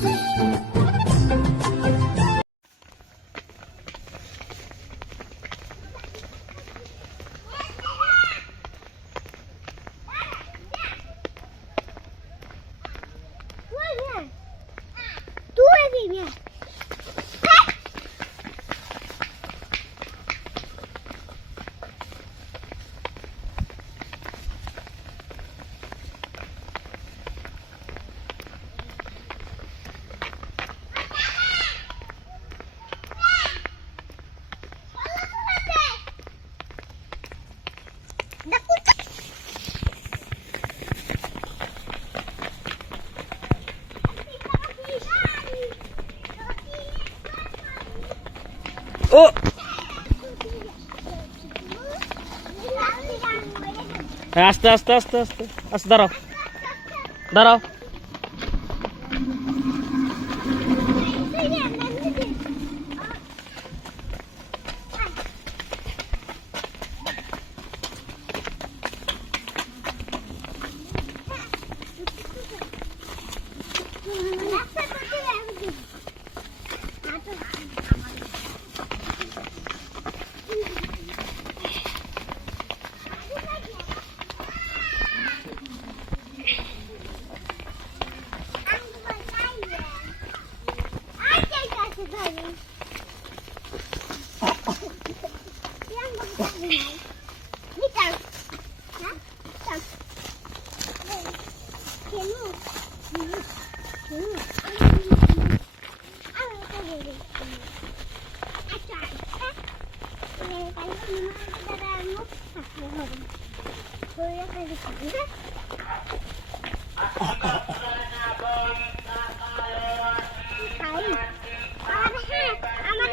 Música ও! হ্যাঁ আস্তে আস্তে আস্তে আস্তে আস্তে দাঁড়াও। দাঁড়াও। আমার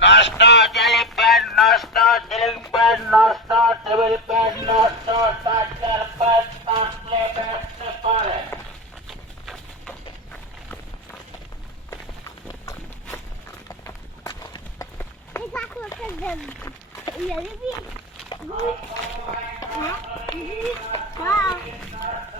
Nasta jali pen, nasta ceiling pen, nasta table pen, nasta pacar pen, takle beste pare. গুলটা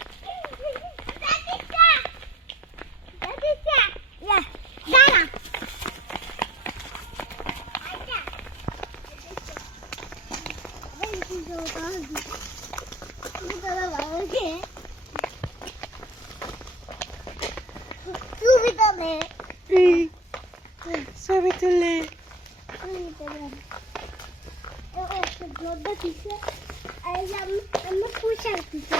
ছবি তুলে। একটা ব্লগটা দিচ্ছে আর আমরা পুষার দিচ্ছে